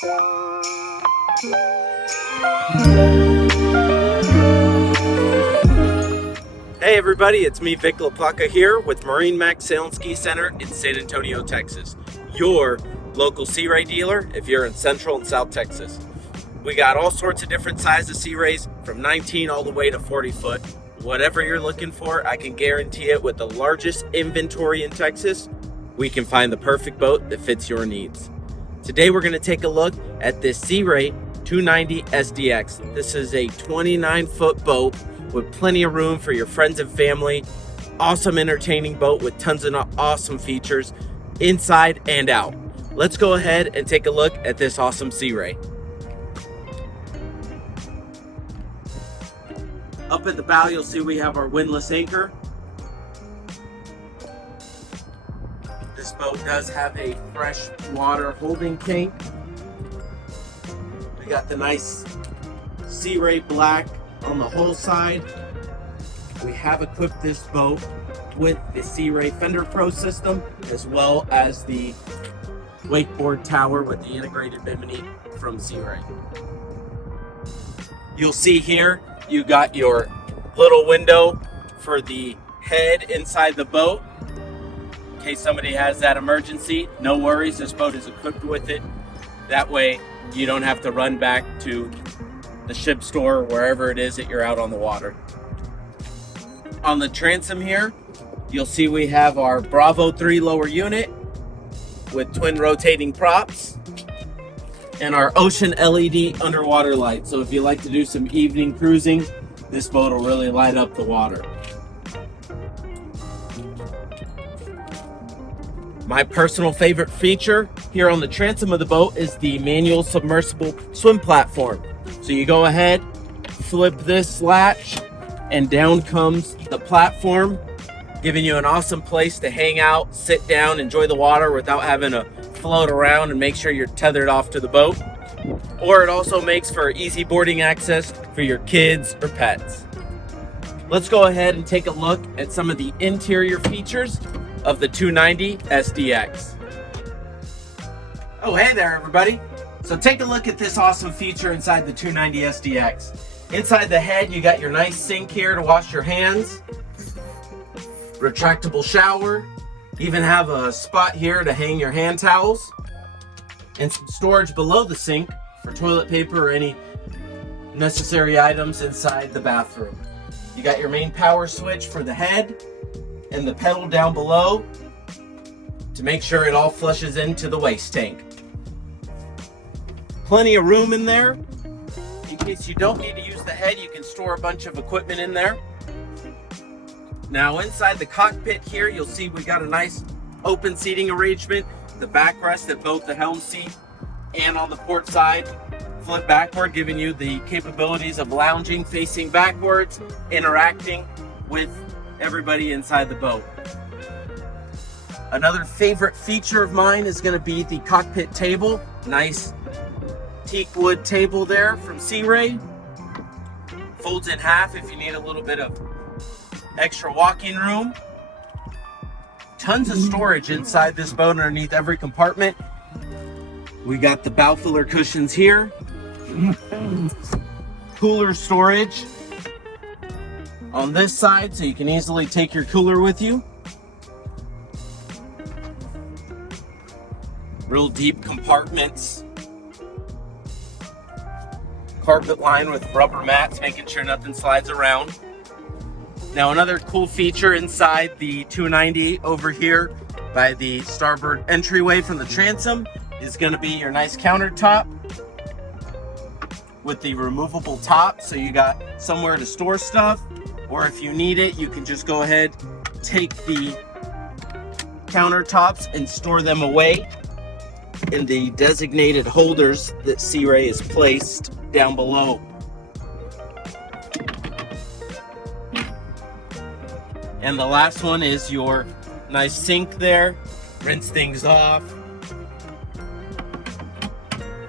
Hey everybody, it's me, Vic La Placa here with MarineMax Sail and Ski Center in San Antonio, Texas. Your local Sea Ray dealer if you're in Central and South Texas. We got all sorts of different sizes Sea Rays from 19 all the way to 40 foot. Whatever you're looking for, I can guarantee it. With the largest inventory in Texas, we can find the perfect boat that fits your needs. Today we're going to take a look at this Sea Ray 290 SDX. This is a 29-foot boat with plenty of room for your friends and family. Awesome entertaining boat with tons of awesome features inside and out. Let's go ahead and take a look at this awesome Sea Ray. Up at the bow, you'll see we have our windlass anchor. This boat does have a fresh water holding tank. We got the nice Sea Ray black on the whole side. We have equipped this boat with the Sea Ray Fender Pro system, as well as the wakeboard tower with the integrated bimini from Sea Ray. You'll see here you got your little window for the head inside the boat. In case somebody has that emergency, no worries, this boat is equipped with it. That way you don't have to run back to the ship store or wherever it is that you're out on the water. On the transom here, you'll see we have our Bravo 3 lower unit with twin rotating props and our Ocean LED underwater light. So if you like to do some evening cruising, this boat will really light up the water. My personal favorite feature here on the transom of the boat is the manual submersible swim platform. So you go ahead, flip this latch, and down comes the platform, giving you an awesome place to hang out, sit down, enjoy the water without having to float around and make sure you're tethered off to the boat. Or it also makes for easy boarding access for your kids or pets. Let's go ahead and take a look at some of the interior features of the 290 SDX. Oh, hey there everybody. So take a look at this awesome feature inside the 290 SDX. Inside the head, you got your nice sink here to wash your hands, retractable shower, even have a spot here to hang your hand towels, and some storage below the sink for toilet paper or any necessary items inside the bathroom. You got your main power switch for the head and the pedal down below to make sure it all flushes into the waste tank. Plenty of room in there. In case you don't need to use the head, you can store a bunch of equipment in there. Now inside the cockpit here, you'll see we got a nice open seating arrangement. The backrest at both the helm seat and on the port side flip backward, giving you the capabilities of lounging, facing backwards, interacting with everybody inside the boat. Another favorite feature of mine is going to be the cockpit table. Nice teak wood table there from Sea Ray. Folds in half if you need a little bit of extra walking room. Tons of storage inside this boat underneath every compartment. We got the bow filler cushions here. Cooler storage on this side so you can easily take your cooler with you. Real deep compartments. Carpet line with rubber mats, making sure nothing slides around. Now another cool feature inside the 290 over here by the starboard entryway from the transom is going to be your nice countertop with the removable top, so you got somewhere to store stuff, or if you need it, you can just go ahead, take the countertops and store them away in the designated holders that Sea Ray has placed down below. And the last one is your nice sink there, rinse things off.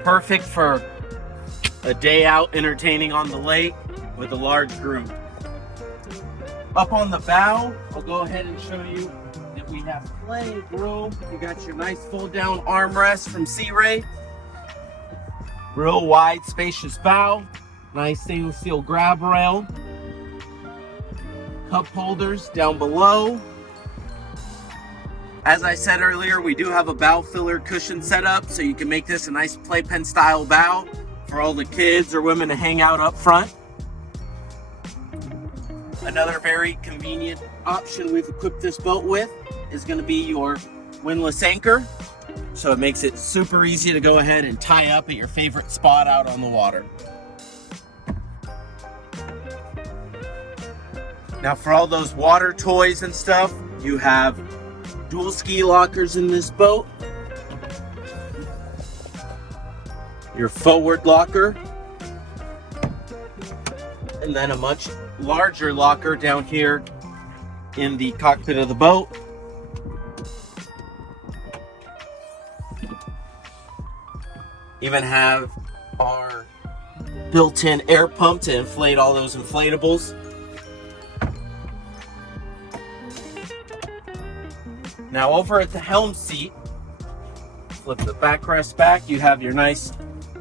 Perfect for a day out entertaining on the lake with a large group. Up on the bow, I'll go ahead and show you that we have plenty of room. You got your nice fold down armrest from Sea Ray. Real wide, spacious bow. Nice stainless steel grab rail. Cup holders down below. As I said earlier, we do have a bow filler cushion set up, so you can make this a nice playpen style bow for all the kids or women to hang out up front. Another very convenient option we've equipped this boat with is going to be your windlass anchor. So it makes it super easy to go ahead and tie up at your favorite spot out on the water. Now for all those water toys and stuff, you have dual ski lockers in this boat. Your forward locker. And then a much larger locker down here in the cockpit of the boat. Even have our built-in air pump to inflate all those inflatables. Now over at the helm seat, flip the backrest back, you have your nice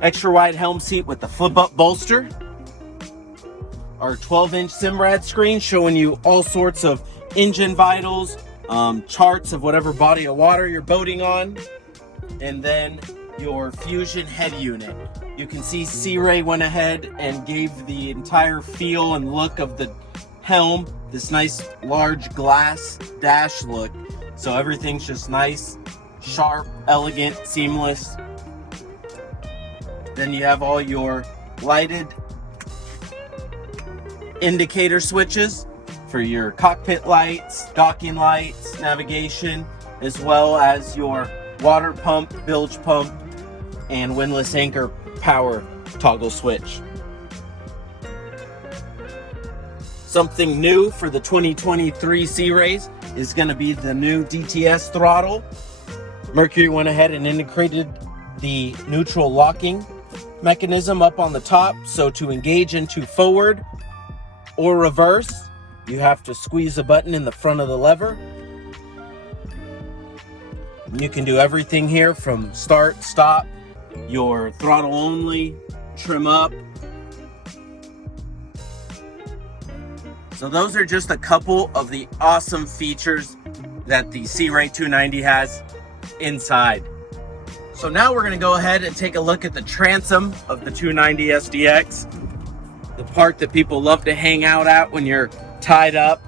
extra wide helm seat with the flip-up bolster. Our 12-inch Simrad screen showing you all sorts of engine vitals, charts of whatever body of water you're boating on, and then your Fusion head unit. You can see Sea Ray went ahead and gave the entire feel and look of the helm this nice large glass dash look. So everything's just nice, sharp, elegant, seamless. Then you have all your lighted indicator switches for your cockpit lights, docking lights, navigation, as well as your water pump, bilge pump, and windlass anchor power toggle switch. Something new for the 2023 Sea Rays is going to be the new DTS throttle. Mercury went ahead and integrated the neutral locking mechanism up on the top, so to engage into forward or reverse, you have to squeeze a button in the front of the lever. You can do everything here from start, stop, your throttle only, trim up. So those are just a couple of the awesome features that the Sea Ray 290 has inside. So now we're going to go ahead and take a look at the transom of the 290 SDX, the part that people love to hang out at when you're tied up.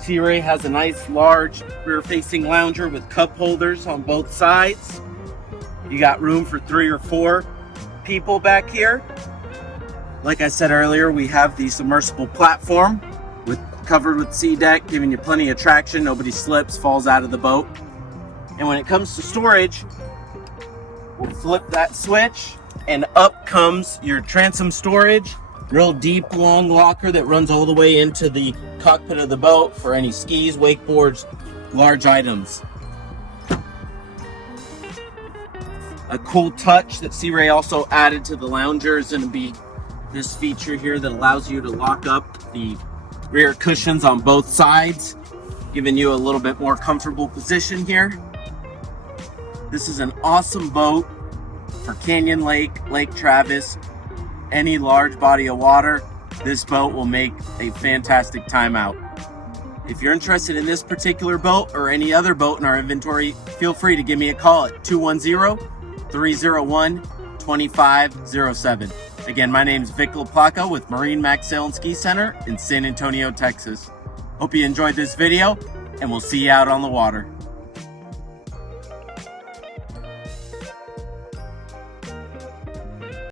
Sea Ray has a nice large rear-facing lounger with cup holders on both sides. You got room for 3 or 4 people back here. Like I said earlier, we have the submersible platform covered with sea deck, giving you plenty of traction. Nobody slips, falls out of the boat. And when it comes to storage, we'll flip that switch and up comes your transom storage. Real deep, long locker that runs all the way into the cockpit of the boat for any skis, wakeboards, large items. A cool touch that Sea Ray also added to the lounger is going to be this feature here that allows you to lock up the rear cushions on both sides, giving you a little bit more comfortable position here. This is an awesome boat for Canyon Lake, Lake Travis, any large body of water. This boat will make a fantastic time out. If you're interested in this particular boat or any other boat in our inventory, feel free to give me a call at 210-301-2507. Again, my name is Vic La Placa with MarineMax Sail and Ski Center in San Antonio, Texas. Hope you enjoyed this video, and we'll see you out on the water.